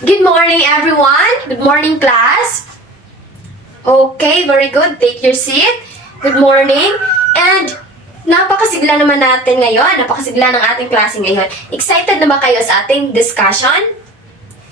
Good morning, everyone. Good morning, class. Okay, very good. Take your seat. Good morning. And napakasigla naman natin ngayon. Napakasigla ng ating klase ngayon. Excited na ba kayo sa ating discussion?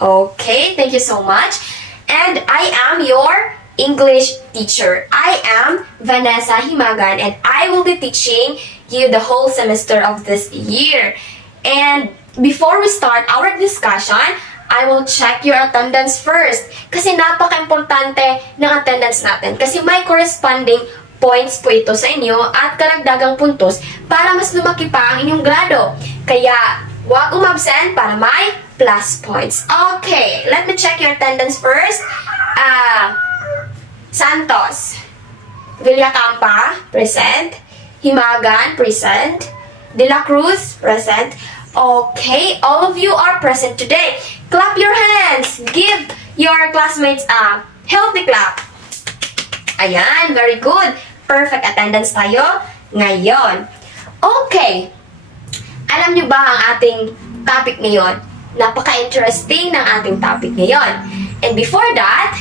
Okay, thank you so much. And I am your English teacher. I am Vanessa Himagan and I will be teaching you the whole semester of this year. And before we start our discussion, I will check your attendance first. Kasi napaka-importante ng attendance natin. Kasi may corresponding points po ito sa inyo at karagdagang puntos para mas lumaki pa ang inyong grado. Kaya, huwag umabsent para may plus points. Okay, let me check your attendance first. Santos, Villacampa, present. Himagan, present. De la Cruz, present. Okay, all of you are present today. Clap your hands. Give your classmates a healthy clap. Ayan, very good. Perfect attendance tayo ngayon. Okay, alam nyo ba ang ating topic ngayon? Napaka-interesting ng ating topic ngayon. And before that,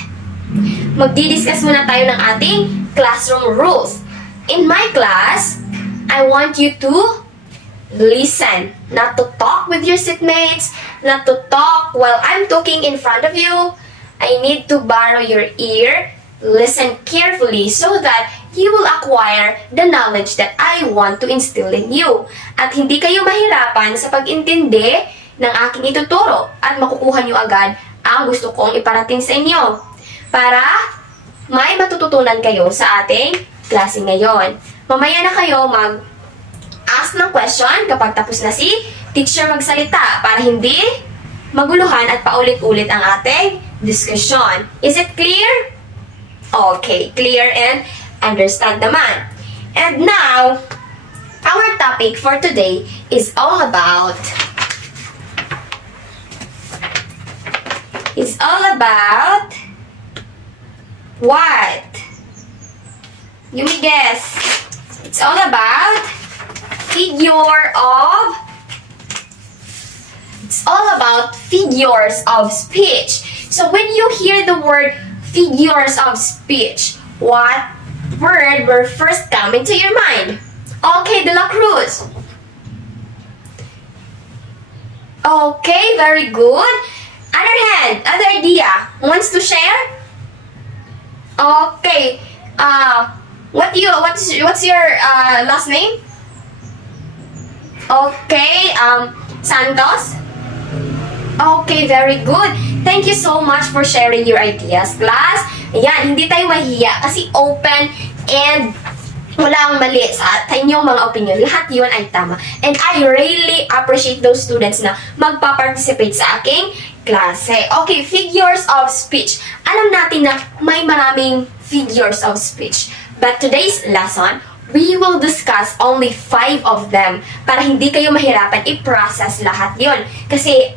magdi-discuss muna tayo ng ating classroom rules. In my class, I want you to listen, not to talk with your seatmates, not to talk while I'm talking in front of you. I need to borrow your ear, listen carefully so that you will acquire the knowledge that I want to instill in you. At hindi kayo mahirapan sa pag-intindi ng aking ituturo at makukuha nyo agad ang gusto kong iparating sa inyo para may matututunan kayo sa ating klase ngayon. Mamaya na kayo mag-ask ng question kapag tapos na si teacher magsalita para hindi maguluhan at paulit-ulit ang ating discussion. Is it clear? Okay, clear and understand naman. And now, our topic for today is all about what? You may guess. It's all about figures of speech. So when you hear the word figures of speech, what word will first come into your mind? Okay, De La Cruz. Okay, very good. Other hand, other idea. Wants to share? Okay. What's your last name? Okay, Santos? Okay, very good. Thank you so much for sharing your ideas, class. Ayan, hindi tayo mahiya kasi open and walang mali sa inyong mga opinion. Lahat yun ay tama. And I really appreciate those students na magpa-participate sa aking klase. Okay, figures of speech. Alam natin na may maraming figures of speech. But today's lesson, we will discuss only 5 of them para hindi kayo mahirapan i-process lahat yun. Kasi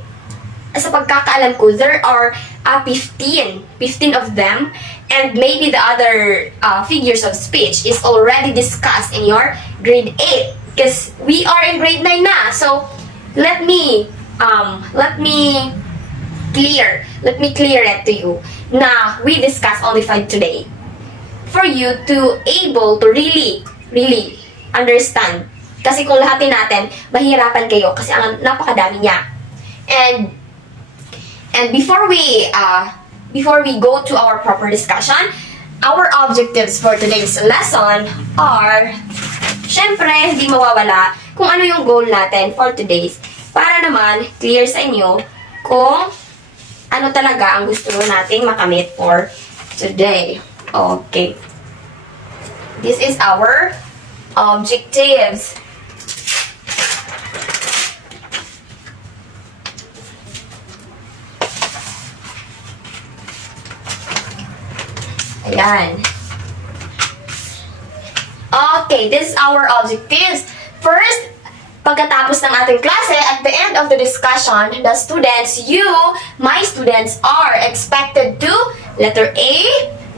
sa pagkakaalam ko, there are 15 of them, and maybe the other figures of speech is already discussed in your grade 8 because we are in grade 9 na. So let me clear it to you na we discuss only 5 today for you to able to really understand. Kasi kung lahatin natin, mahirapan kayo kasi ang napakadami niya. And before we go to our proper discussion, our objectives for today's lesson are, syempre, hindi mawawala kung ano yung goal natin for today's para naman clear sa inyo kung ano talaga ang gusto nating makamit for today. Okay. This is our objectives. Ayan. Okay, this is our objectives. First, pagkatapos ng ating klase, at the end of the discussion, the students, my students, are expected to, letter A,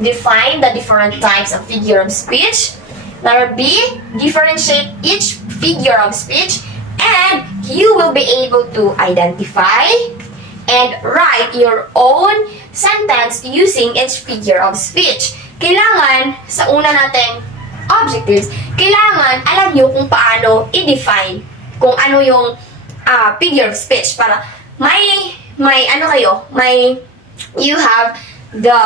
define the different types of figure of speech. Letter B, differentiate each figure of speech. And you will be able to identify and write your own sentence using each figure of speech. Kailangan, sa una nating objectives, kailangan alam nyo kung paano i-define kung ano yung figure of speech para you have the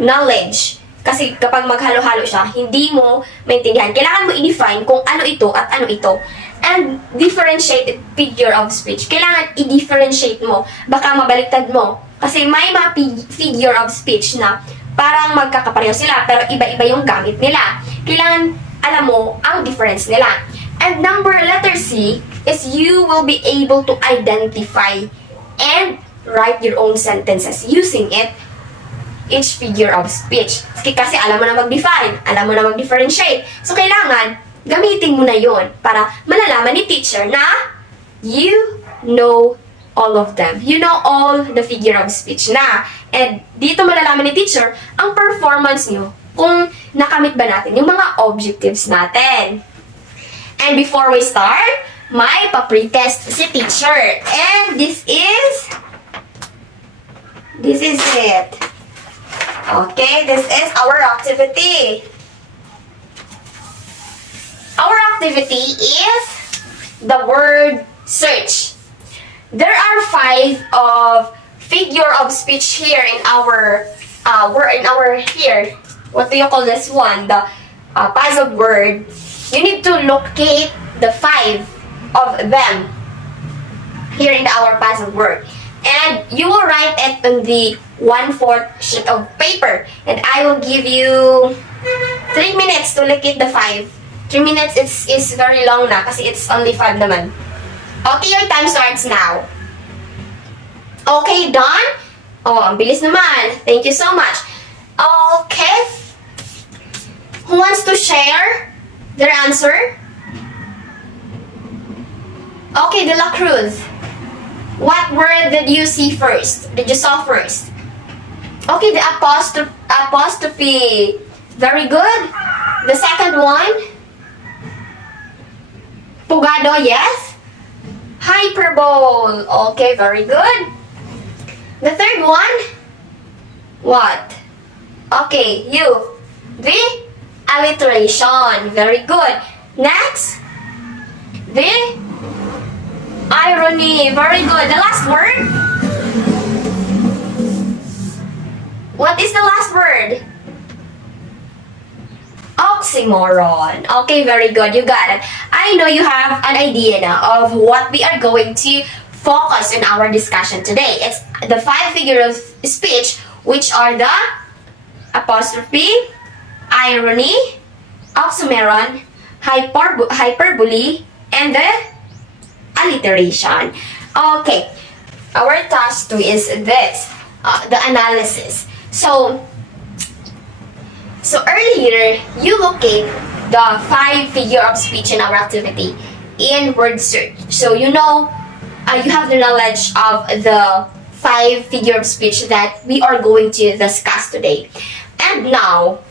knowledge. Kasi kapag maghalo-halo siya, hindi mo maintindihan. Kailangan mo i-define kung ano ito at ano ito. And differentiate figure of speech. Kailangan i-differentiate mo. Baka mabaliktad mo. Kasi may mga figure of speech na parang magkakapareho sila pero iba-iba yung gamit nila. Kailangan alam mo ang difference nila. And letter C is you will be able to identify and write your own sentences using each figure of speech. Kasi alam mo na mag-define, alam mo na mag-differentiate. So, kailangan gamitin mo na yon para malalaman ni teacher na you know all of them. You know all the figure of speech na. And dito malalaman ni teacher ang performance nyo kung nakamit ba natin yung mga objectives natin. And before we start, may pa-pretest si teacher. And this is it. Okay, this is our activity. Our activity is the word search. There are 5 of figure of speech here in our here. What do you call this one? The puzzle word. You need to locate the 5 of them here in our puzzle word. And you will write it on the 1/4 sheet of paper. And I will give you 3 minutes to locate the 5. 3 minutes is very long na kasi it's only 5 naman. Okay, your time starts now. Okay, done? Oh, ang bilis naman. Thank you so much. Okay. Who wants to share their answer? Okay, De La Cruz. What word did you see first? Did you saw first? Okay, the apostrophe. Very good. The second one? Pugado, yes? Hyperbole. Okay, very good. The third one? What? Okay, you. The alliteration. Very good. Next? The irony. Very good. The last word? What is the last word? Oxymoron. Okay, very good. You got it. I know you have an idea now of what we are going to focus in our discussion today. It's the 5 figures of speech, which are the apostrophe, irony, oxymoron, hyperbole, and the alliteration. Okay, our task 2 is this, the analysis. So earlier, you locate the 5 figure of speech in our activity in word search. So you know, you have the knowledge of the 5 figure of speech that we are going to discuss today. And now,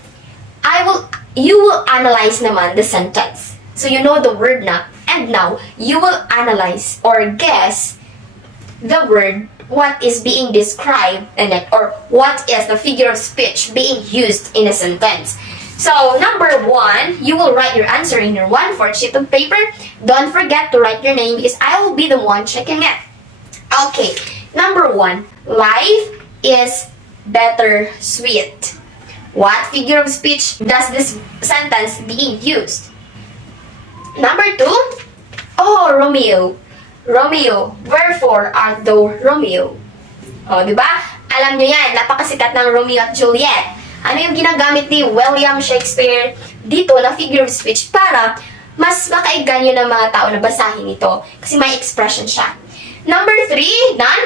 you will analyze naman the sentence. So you know the word na. And now, you will analyze or guess the word, what is being described in it, or what is the figure of speech being used in a sentence. So, number 1, you will write your answer in your 1/4 sheet of paper. Don't forget to write your name because I will be the one checking it. Okay, number 1, life is better sweet. What figure of speech does this sentence being used? Number 2, oh, Romeo. Romeo, wherefore art thou Romeo? O, di ba? Alam nyo yan, napakasikat ng Romeo at Juliet. Ano yung ginagamit ni William Shakespeare dito na figure of speech para mas makaigan yun ng mga tao na basahin ito kasi may expression siya. Number 3, done?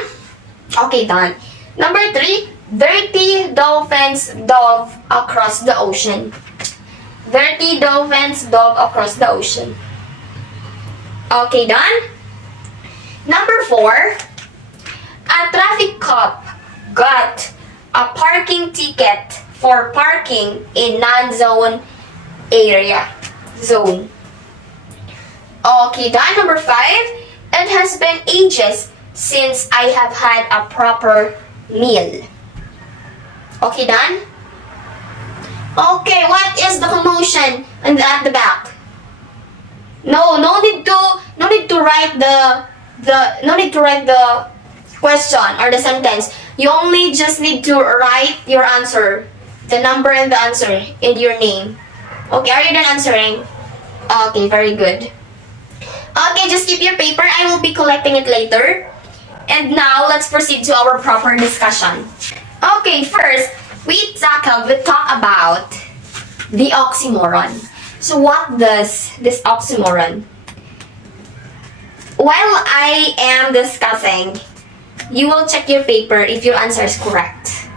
Okay, done. Number 3, dirty dolphins dove across the ocean. Dirty dolphins dove across the ocean. Okay, done? Number 4, a traffic cop got a parking ticket for parking in non-zone area. Zone. Okay, done. Number 5, it has been ages since I have had a proper meal. Okay, done? Okay, what is the commotion at the back? No need to write the question or the sentence. You only just need to write your answer, the number and the answer in your name. Okay, are you done answering? Okay, very good. Okay, just keep your paper. I will be collecting it later. And now, let's proceed to our proper discussion. Okay, first, we talk about the oxymoron. So what does this oxymoron? While I am discussing, you will check your paper if your answer is correct.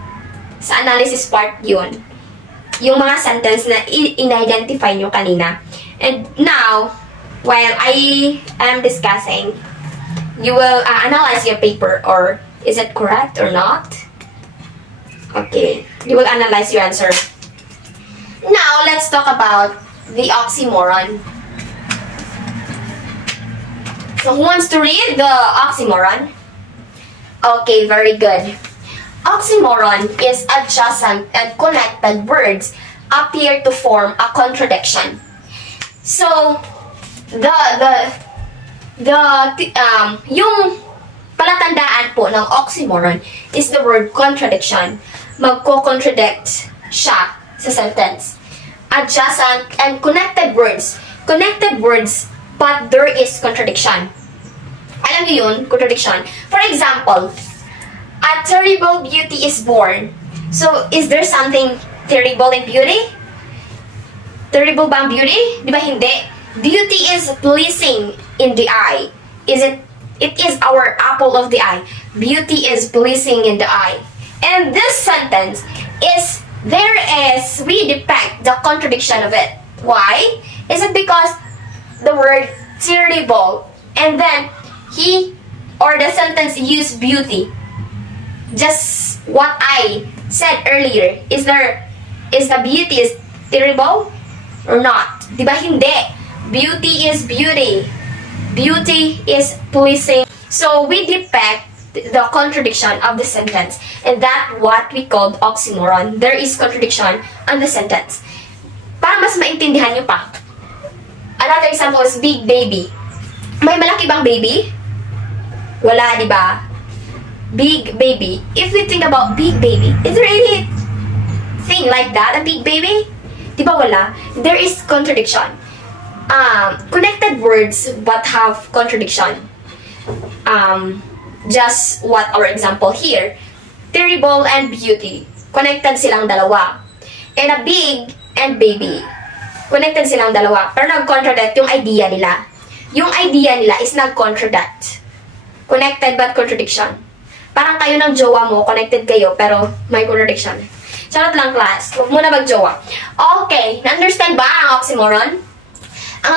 Sa analysis part yun. Yung mga sentence na in-identify nyo kanina. And now, while I am discussing, you will analyze your paper, or is it correct or not? Okay, you will analyze your answer. Now, let's talk about the oxymoron. So, who wants to read the oxymoron? Okay, very good. Oxymoron is adjacent and connected words appear to form a contradiction. So, yung palatandaan po ng oxymoron is the word contradiction. Magko-contradict siya sa sentence. Adjacent and connected words. Connected words, but there is contradiction. Alam niyo yun? Contradiction. For example, a terrible beauty is born. So, is there something terrible in beauty? Terrible ba ang beauty? Di ba hindi? Beauty is pleasing in the eye. It is our apple of the eye. Beauty is pleasing in the eye. And this sentence is, we depict the contradiction of it. Why? Is it because the word terrible, and then the sentence use beauty? Just what I said earlier. Is the beauty is terrible or not? Diba hindi? Beauty is beauty. Beauty is pleasing. So we depict the contradiction of the sentence, and that's what we called oxymoron. There is contradiction on the sentence. Para mas maintindihan nyo pa, another example is big baby. May malaki bang baby? Wala, di ba? Big baby. If we think about big baby, is there anything like that, a big baby? Di ba wala? There is contradiction. Connected words but have contradiction. Just what our example here. Terrible and beauty. Connected silang dalawa. And a big and baby. Connected silang dalawa. Pero nag-contradict yung idea nila. Yung idea nila is nag-contradict. Connected but contradiction. Parang kayo ng jowa mo, connected kayo, pero may contradiction. Charot lang, class. Huwag mo na mag-jowa. Okay, na-understand ba ang oxymoron? Ang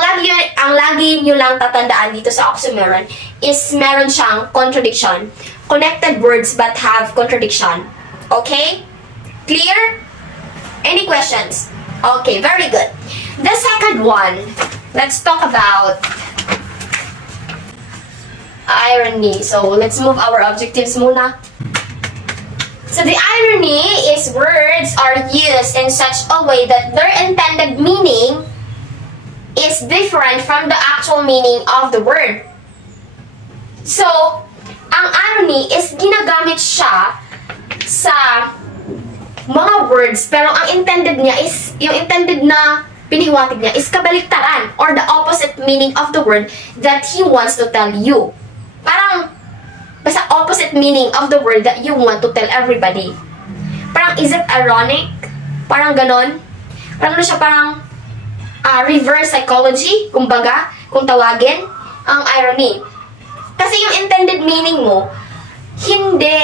lagi nyo lang tatandaan dito sa oxymoron is meron siyang contradiction. Connected words but have contradiction. Okay? Clear? Any questions? Okay, very good. The second one, let's talk about irony. So, let's move our objectives muna. So, the irony is words are used in such a way that their intended meaning is different from the actual meaning of the word. So, ang irony is ginagamit siya sa mga words, pero ang intended niya is, yung intended na pinihiwatig niya is kabaliktaran or the opposite meaning of the word that he wants to tell you. Parang, basta opposite meaning of the word that you want to tell everybody. Parang, is it ironic? Parang ganon. Parang ano siya, parang reverse psychology, kumbaga, kung tawagin, ang irony. Kasi yung intended meaning mo, hindi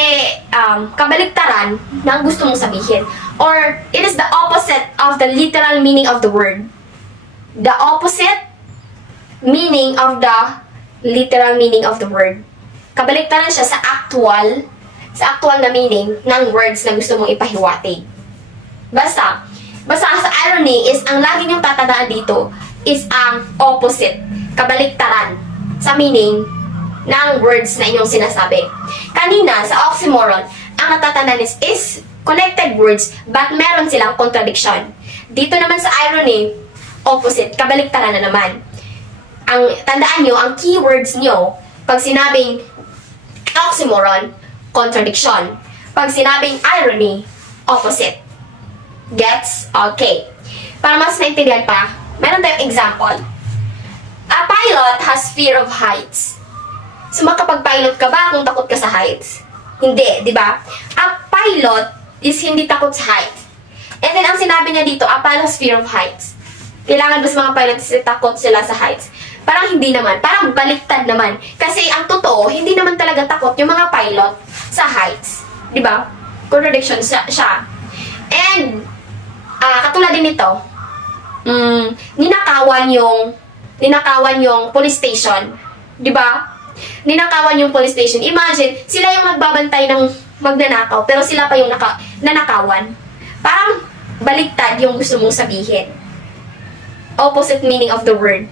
kabaliktaran ng gusto mong sabihin. Or, it is the opposite of the literal meaning of the word. The opposite meaning of the literal meaning of the word. Kabaliktaran siya sa actual na meaning ng words na gusto mong ipahiwatig. Basta sa irony is, ang lagi niyong tatandaan dito is ang opposite, kabaliktaran sa meaning ng words na inyong sinasabi. Kanina, sa oxymoron, ang natatandaan is connected words but meron silang contradiction. Dito naman sa irony, opposite, kabaliktaran na naman. Tandaan nyo, ang keywords nyo, pag sinabing oxymoron, contradiction. Pag sinabing irony, opposite. Gets? Okay. Para mas naintindihan pa, meron tayong example. A pilot has fear of heights. So, makapag-pilot ka ba kung takot ka sa heights? Hindi, di ba? A pilot is hindi takot sa heights. And then, ang sinabi niya dito, a pilot has fear of heights. Kailangan ba sa mga pilots takot sila sa heights? Parang hindi naman. Parang baliktad naman. Kasi ang totoo, hindi naman talaga takot yung mga pilot sa heights. Di ba? Contradiction siya. And, katulad din nito, ninakawan yung police station. Di ba? Ninakawan yung police station. Imagine, sila yung nagbabantay ng magnanakaw, pero sila pa yung nanakawan. Parang baliktad yung gusto mong sabihin. Opposite meaning of the word.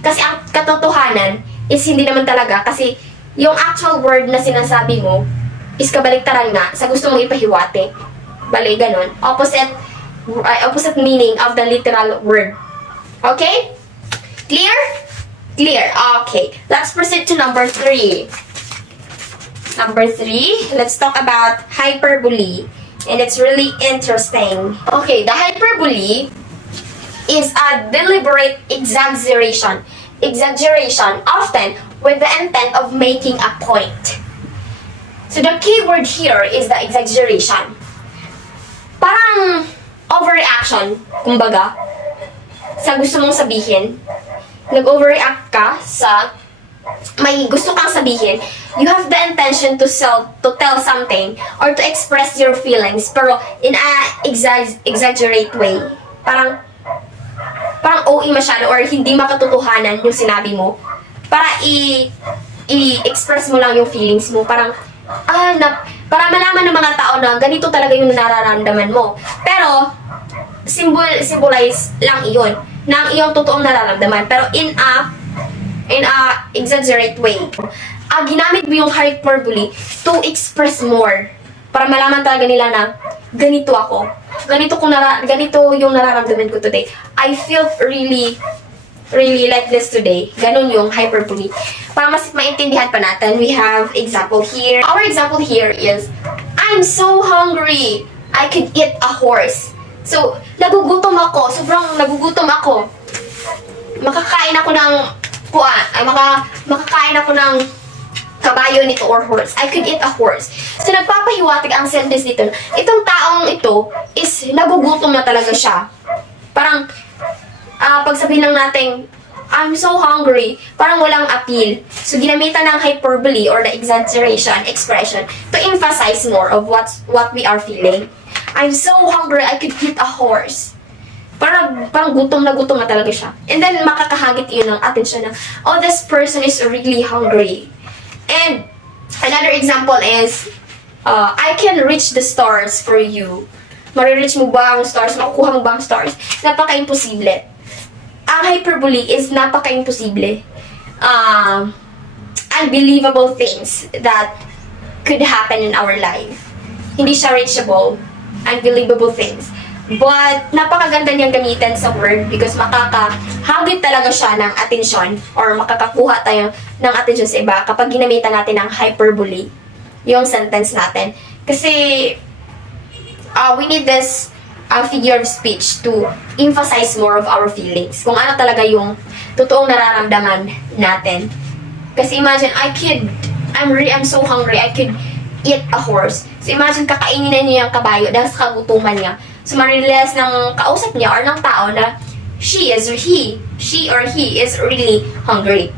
Kasi ang katotohanan is hindi naman talaga. Kasi yung actual word na sinasabi mo is kabaliktaran nga sa gusto mong ipahiwati. Bali, ganun. Opposite meaning of the literal word. Okay? Clear? Clear. Okay. Let's proceed to number 3. Number 3, let's talk about hyperbole. And it's really interesting. Okay, the hyperbole is a deliberate exaggeration. Exaggeration, often with the intent of making a point. So the key word here is the exaggeration. Parang overreaction, kumbaga, sa gusto mong sabihin. Nag-overreact ka sa may gusto kang sabihin, you have the intention to tell something or to express your feelings pero in a exaggerate way. Parang OA masyado or hindi makatotohanan yung sinabi mo. Para i-express mo lang yung feelings mo. Parang, para malaman ng mga tao na ganito talaga yung nararamdaman mo. Pero, symbolize lang iyon ng iyong totoong nararamdaman. Pero in a exaggerate way. Ginamit mo yung hyperbole to express more. Para malaman talaga nila na ganito ako. Ganito yung nararamdaman ko today. I feel really like this today. Ganun yung hyperbole. Para mas maintindihan pa natin, we have example here. Our example here is, I'm so hungry. I could eat a horse. So, nagugutom ako. Sobrang nagugutom ako. Makakain ako ng makakain ako ng kabayo nito or horse. I could eat a horse. So, nagpapahiwatig ang sentence dito. Itong taong ito is nagugutom na talaga siya. Parang, pag sabihin lang natin, I'm so hungry, parang walang appeal. So, ginamitan ng hyperbole or the exaggeration expression to emphasize more of what we are feeling. I'm so hungry, I could eat a horse. Parang gutom na talaga siya. And then, makakahagit yun ng atensyon na, oh, this person is really hungry. And, another example is, I can reach the stars for you. Marireach mo ba ang stars? Makukuha mo ba ang stars? Napaka-imposible. Ang hyperbole is napaka-imposible. Unbelievable things that could happen in our life. Hindi siya reachable. Unbelievable things. But, napakaganda niyang gamitin sa word because makakahagit talaga siya ng atensyon or makakakuha tayo ng atensyon sa iba kapag ginamitan natin ng hyperbole yung sentence natin. Kasi, we need this figure of speech to emphasize more of our feelings. Kung ano talaga yung totoong nararamdaman natin. Kasi imagine, I'm so hungry, I could eat a horse. So imagine, kakainin na niya yung kabayo dahil sa kagutuman niya. So marirealize ng kausap niya or ng tao na she or he is really hungry.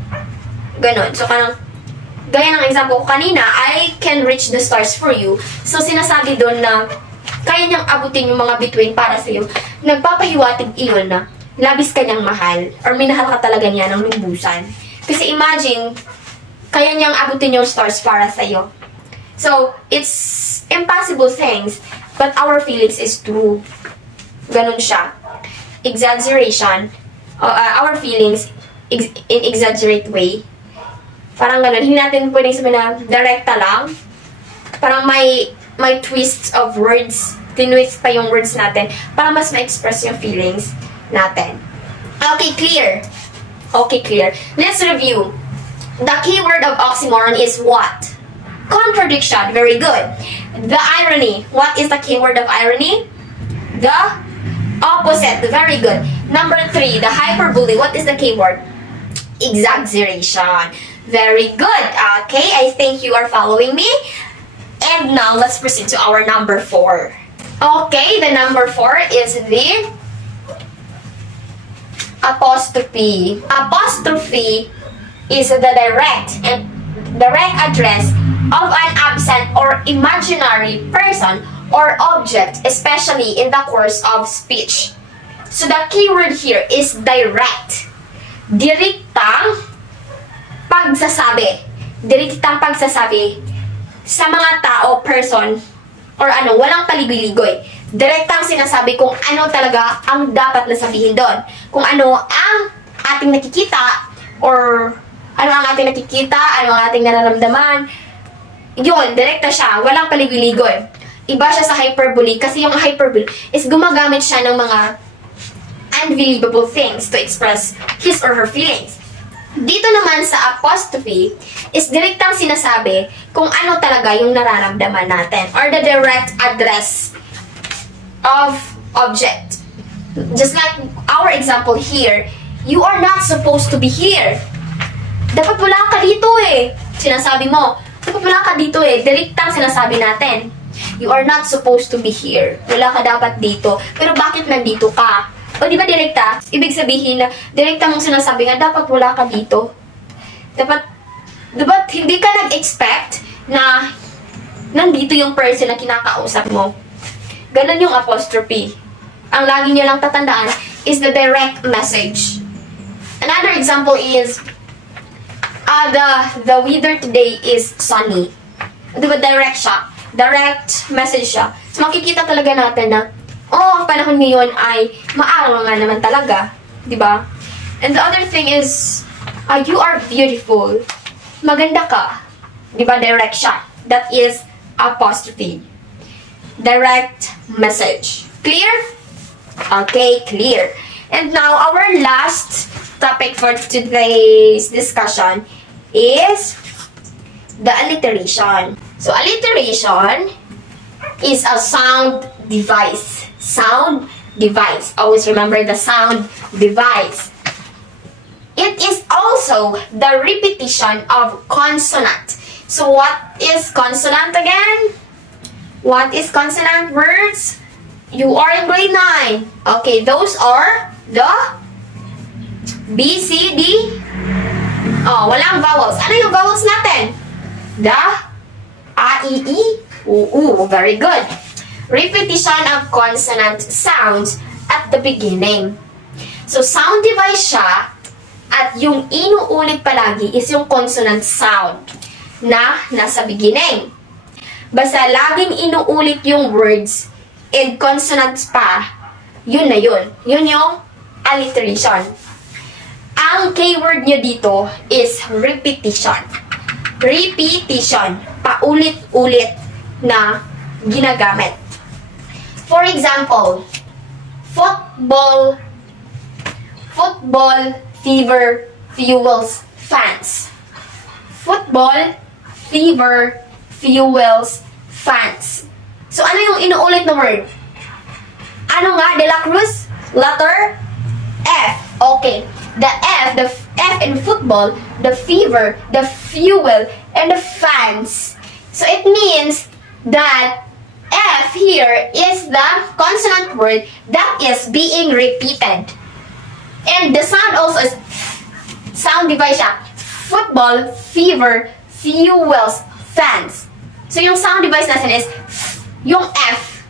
Ganon. So gaya ng example ko kanina, I can reach the stars for you. So sinasabi doon na kaya niyang abutin yung mga bituin para sa iyo. Nagpapahiwatig iyon na labis ka niyang mahal or minahal ka talaga niya ng lumbusan. Kasi imagine, kaya niyang abutin yung stars para sa iyo. So, it's impossible things, but our feelings is true. Ganun siya. Exaggeration, our feelings in exaggerate way Parang ganun. Hindi natin pwedeng sabihin na direkta lang. Parang may twists of words. Tinwist pa yung words natin para mas ma-express yung feelings natin. Okay, clear? Okay, clear. Let's review. The keyword of oxymoron is what? Contradiction. Very good. The irony. What is the keyword of irony? The opposite. Very good. Number 3, the hyperbole. What is the keyword? Exaggeration. Very good. Okay, I think you are following me. And now, let's proceed to our number 4. Okay, the number 4 is the apostrophe. Apostrophe is the direct address of an absent or imaginary person or object, especially in the course of speech. So the keyword here is direct. Direktang pagsasabi. Direktang pagsasabi sa mga tao, person, or walang paligoy-ligoy. Direktang sinasabi kung ano talaga ang dapat na sabihin doon. Kung ano ang ating nakikita, or ano ang ating nakikita, ano ang ating nararamdaman. Yun, direkta siya. Walang paligoy-ligoy. Iba siya sa hyperbole kasi yung hyperbole is gumagamit siya ng mga unbelievable things to express his or her feelings. Dito naman sa apostrophe is direktang sinasabi kung ano talaga yung nararamdaman natin or the direct address of object. Just like our example here, you are not supposed to be here. Dapat wala ka dito eh. Sinasabi mo, dapat wala ka dito eh. Direktang sinasabi natin, you are not supposed to be here. Wala ka dapat dito. Pero bakit nandito ka? O di ba direkta? Ibig sabihin na direkta mong sinasabi nga, dapat wala ka dito. Dapat hindi ka nag-expect na nandito yung person na kinakausap mo. Ganon yung apostrophe. Ang lagi niyo lang tatandaan is the direct message. Another example is, the weather today is sunny. Di ba direct siya? Direct message siya. So makikita talaga natin na ang panahon ngayon ay maaraw nga naman talaga. Diba? And the other thing is, you are beautiful. Maganda ka. Diba? Direct siya. That is apostrophe. Direct message. Clear? Okay, clear. And now, our last topic for today's discussion is the alliteration. So, alliteration is a sound device. Sound device. Always remember the sound device. It is also the repetition of consonant. So what is consonant again? What is consonant words? You are in grade 9. Okay, those are the B, C, D. Walang vowels. Ano yung vowels natin? The A, I, E. Very good. Repetition of consonant sounds at the beginning. So, sound device siya at yung inuulit palagi is yung consonant sound na nasa beginning. Basta laging inuulit yung words and consonants pa, yun na yun. Yun yung alliteration. Ang keyword nyo dito is repetition. Repetition. Paulit-ulit na ginagamit. For example, football fever fuels fans. Football fever fuels fans. So, ano yung inuulit na word? Ano nga, De La Cruz? Letter F. Okay. The F in football, the fever, the fuel, and the fans. So, it means that F here is the consonant word that is being repeated. And the sound also is sound device siya. Football, fever, fuels, fans. So yung sound device natin is yung F.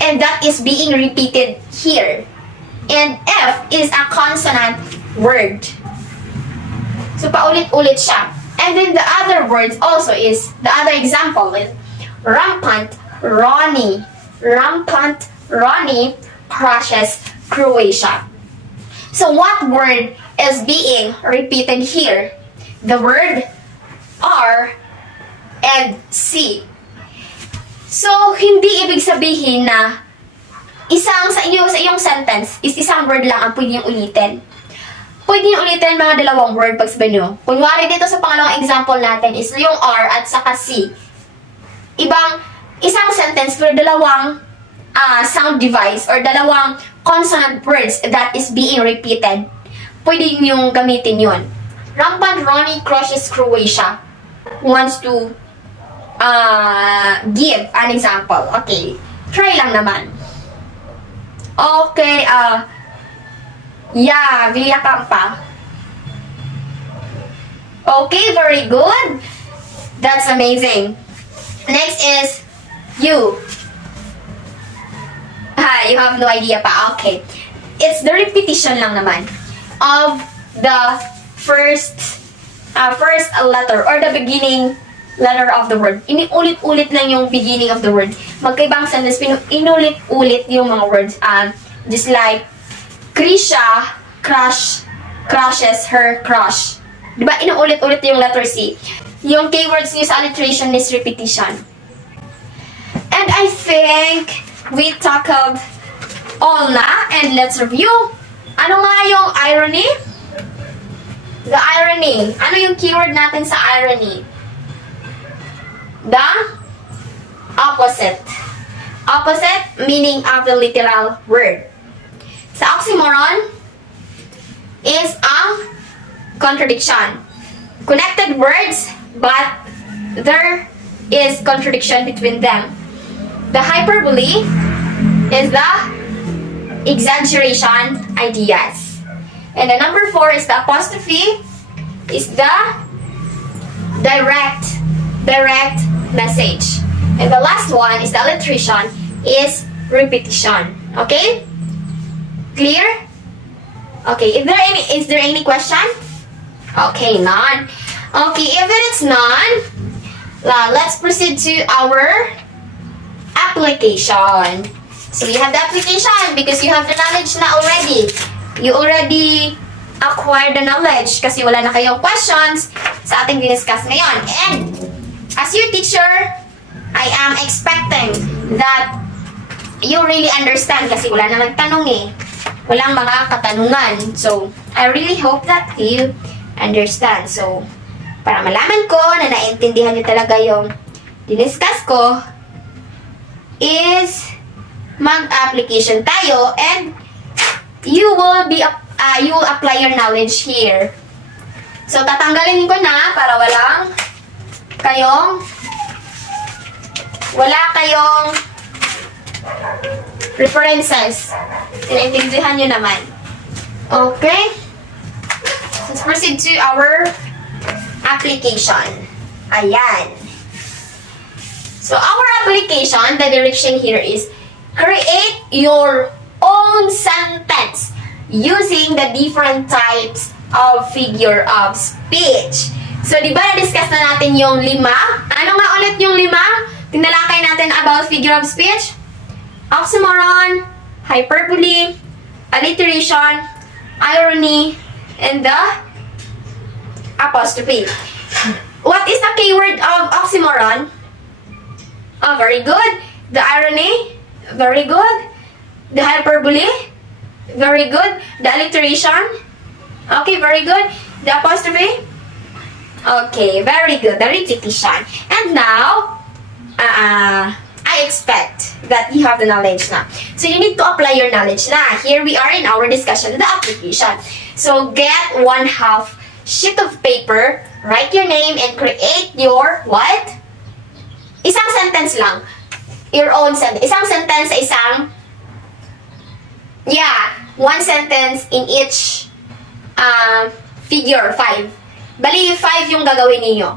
And that is being repeated here. And F is a consonant word. So paulit-ulit siya. And then the other words also is, the other example is rampant Ronnie. Rampant Ronnie crushes Croatia. So what word is being repeated here? the word R and C. So, hindi ibig sabihin na sa iyong sentence is isang word lang ang pwede yung ulitin. Pwede yung ulitin mga dalawang word pag sabihin nyo. Kunwari dito sa pangalawang example natin is yung R at saka C. Isang sentence pero dalawang sound device or dalawang consonant words that is being repeated. Pwede yung gamitin yun. Rampant Ronnie crushes Croatia. Wants to give an example. Okay. Try lang naman. Okay, Villacampa. Okay, very good. That's amazing. Next is you. You have no idea pa. Okay. It's the repetition lang naman of the first letter or the beginning letter of the word. Inulit-ulit lang yung beginning of the word. Magkaibang sentence, inulit-ulit yung mga words. Just like, Krisha crushes her crush. Diba? Inuulit-ulit yung letter C. Yung keywords niyo sa alliteration is repetition. And I think we tackled all na. And let's review. Ano nga yung irony? The irony. Ano yung keyword natin sa irony? The opposite. Opposite meaning of the literal word. Sa oxymoron is a contradiction. Connected words, but there is contradiction between them. The hyperbole is the exaggeration ideas. And the number 4 is the apostrophe, is the direct message. And the last one is the alliteration, is repetition. Okay? Clear? Okay, is there any question? Okay, none. Okay, if it's none, let's proceed to our application. So you have the application because you have the knowledge na already. You already acquired the knowledge kasi wala na kayong questions sa ating diniscuss ngayon. And as your teacher, I am expecting that you really understand kasi wala na nagtanong eh. Walang mga katanungan. So, I really hope that you understand. So, para malaman ko na naintindihan niyo talaga yung diniscuss ko, is mag-application tayo and you will apply your knowledge here. So, tatanggalin ko na para wala kayong references. Inaintindihan nyo naman. Okay? Let's proceed to our application. Ayan. So, our application, the direction here is create your own sentence using the different types of figure of speech. So, di ba na-discuss na natin yung 5? Ano nga ulit yung 5? Tinalakay natin about figure of speech, oxymoron, hyperbole, alliteration, irony, and the apostrophe. What is the keyword of oxymoron? Oh, very good. The irony, very good. The hyperbole, very good. The alliteration, okay, very good. The apostrophe, okay, very good. The repetition. And now, I expect that you have the knowledge na. So you need to apply your knowledge na. Here we are in our discussion of the application. So get 1/2 sheet of paper, write your name, and create your what? Isang sentence lang. Your own sentence. Isang sentence sa one sentence in each figure, 5. Bali, 5 yung gagawin ninyo.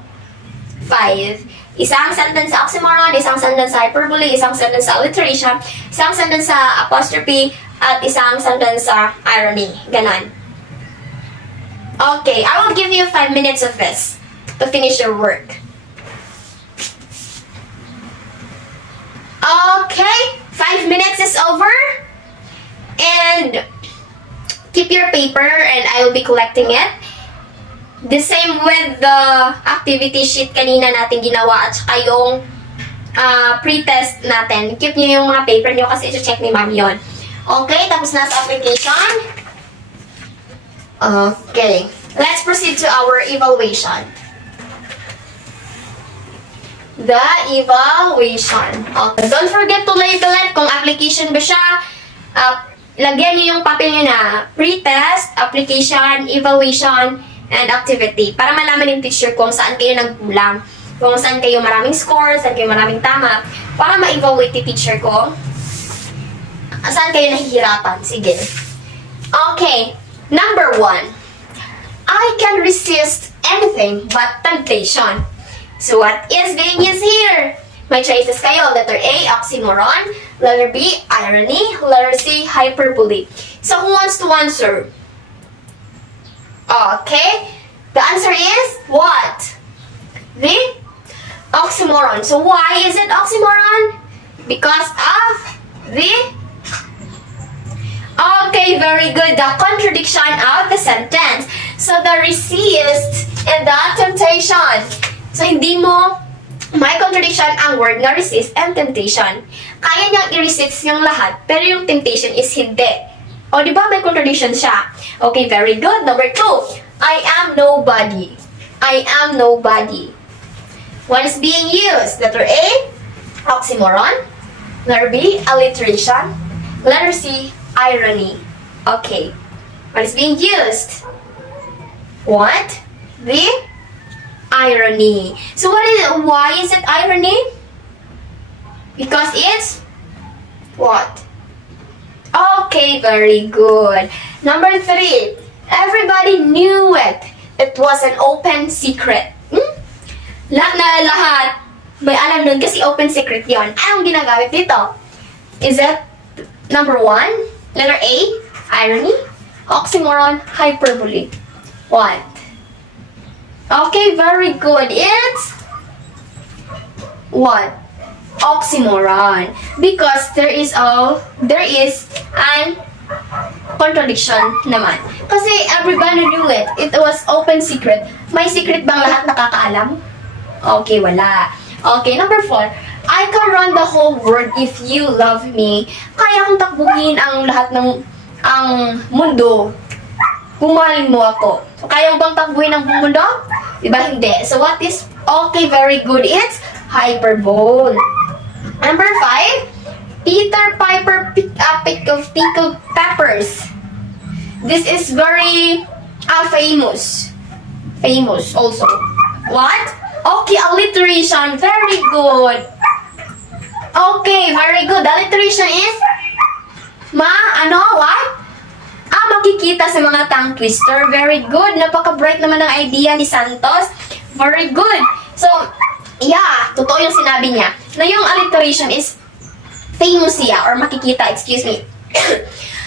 5. Isang sentence sa oxymoron, isang sentence sa hyperbole, isang sentence sa alliteration, isang sentence sa apostrophe, at isang sentence sa irony. Ganon. Okay, I will give you 5 minutes of this to finish your work. Okay, 5 minutes is over. And keep your paper and I will be collecting it. The same with the activity sheet kanina natin ginawa at saka yung pre-test natin. Keep nyo yung mga paper nyo kasi i-check ni ma'am yun. Okay, tapos na sa application. Okay, let's proceed to our evaluation. The evaluation. Okay. Don't forget to label it kung application ba siya. Lagyan nyo yung papel nyo na pre-test, application, evaluation, and activity. Para malaman yung teacher kung saan kayo nagkulang. Kung saan kayo maraming scores, saan kayo maraming tama. Para ma-evaluate yung teacher ko saan kayo nahihirapan. Sige. Okay. Number 1. I can resist anything but temptation. So what is being used here? May choices kayo. Letter A, oxymoron. Letter B, irony. Letter C, hyperbole. So who wants to answer? Okay. The answer is what? The oxymoron. So why is it oxymoron? Because of the... Okay, very good. The contradiction of the sentence. So the resist and the temptation. So, hindi mo may contradiction ang word na resist and temptation. Kaya niyang i-resist yung lahat, pero yung temptation is hindi. O, di ba may contradiction siya? Okay, very good. Number 2. I am nobody. I am nobody. What is being used? Letter A, oxymoron. Letter B, alliteration. Letter C, irony. Okay. What is being used? What? The irony. So what is it? Why is it irony? Because it's what? Okay, very good. Number 3. Everybody knew it. It was an open secret. Lahat na lahat may alam nun kasi open secret yon. Anong ginagamit dito? Is it number 1? Letter A, irony. Oxymoron, hyperbole. What? Okay, very good. It's what? Oxymoron. Because there is an contradiction naman. Kasi everybody knew it. It was open secret. May secret bang lahat nakakaalam? Okay, wala. Okay, number 4. I can run the whole world if you love me. Kaya kong takbuhin ang lahat ng mundo. Kung mahalin mo ako. So, kaya bang takbuhin ang buong mundo? Diba hindi? So, what is... Okay, very good. It's hyperbole. Number 5. Peter Piper picked a peck of pickled peppers. This is very famous. Famous also. What? Okay, alliteration. Very good. Okay, very good. Alliteration is... What? Makikita sa mga tongue twister. Very good. Napaka-bright naman ng idea ni Santos. Very good. So, yeah, totoo yung sinabi niya. Na yung alliteration is famous siya or makikita, excuse me.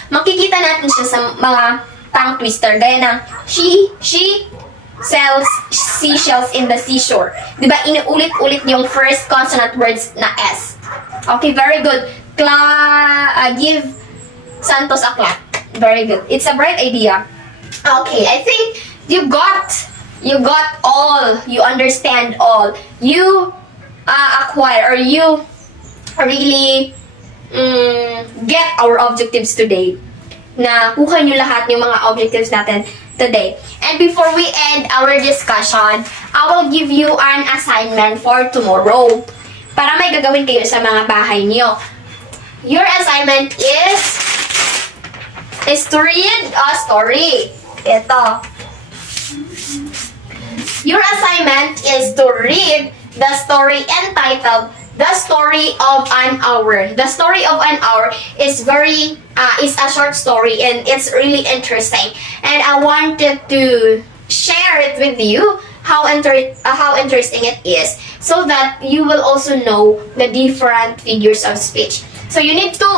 Makikita natin siya sa mga tongue twister. Gaya ng she sells seashells in the seashore. Diba, inuulit-ulit yung first consonant words na S. Okay, very good. Give Santos a clap. Very good. It's a bright idea. Okay, I think you got all. You understand all. You acquire or you really get our objectives today. Na kuha nyo lahat yung mga objectives natin today. And before we end our discussion, I will give you an assignment for tomorrow. Para may gagawin kayo sa mga bahay niyo. Your assignment is to read a story. Ito. Your assignment is to read the story entitled The Story of an Hour. The Story of an Hour is is a short story and it's really interesting. And I wanted to share it with you how interesting it is so that you will also know the different figures of speech. So you need to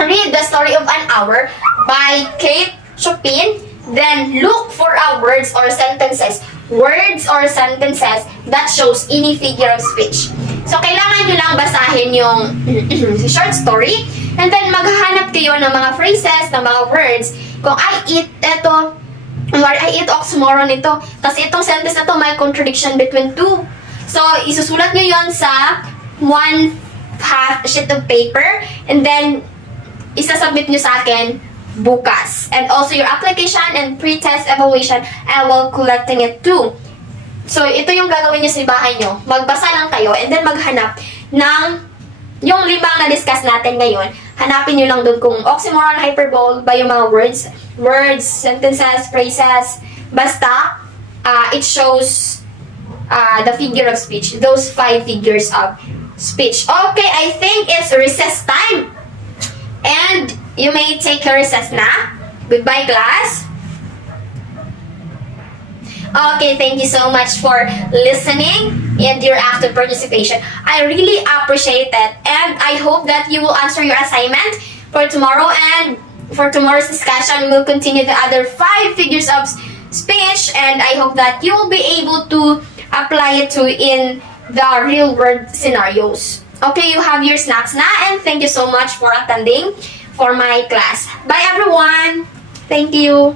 read The Story of an Hour by Kate Chopin. Then look for words or sentences that shows any figure of speech. So kailangan nyo lang basahin yung short story and then maghahanap kayo ng mga phrases, ng mga words. Kung eto Kunwari, ay, ito oxymoron ito. Tapos itong sentence na to may contradiction between two. So, isusulat nyo yon sa 1/2 sheet of paper, and then isasubmit nyo sa akin bukas. And also your application and pre-test evaluation, I will collecting it too. So, ito yung gagawin nyo sa bahay nyo. Magbasa lang kayo and then maghanap ng yung 5 na discuss natin ngayon. Hanapin nyo lang doon kung oxymoron, hyperbole, ba yung mga words, sentences, phrases. Basta, it shows the figure of speech. Those 5 figures of speech. Okay, I think it's recess time. And you may take your recess na. Goodbye, class. Okay, thank you so much for listening and your active participation. I really appreciate it. And I hope that you will answer your assignment for tomorrow. And for tomorrow's discussion, we will continue the other 5 figures of speech. And I hope that you will be able to apply it to in the real world scenarios. Okay, you have your snacks na, and thank you so much for attending for my class. Bye everyone! Thank you!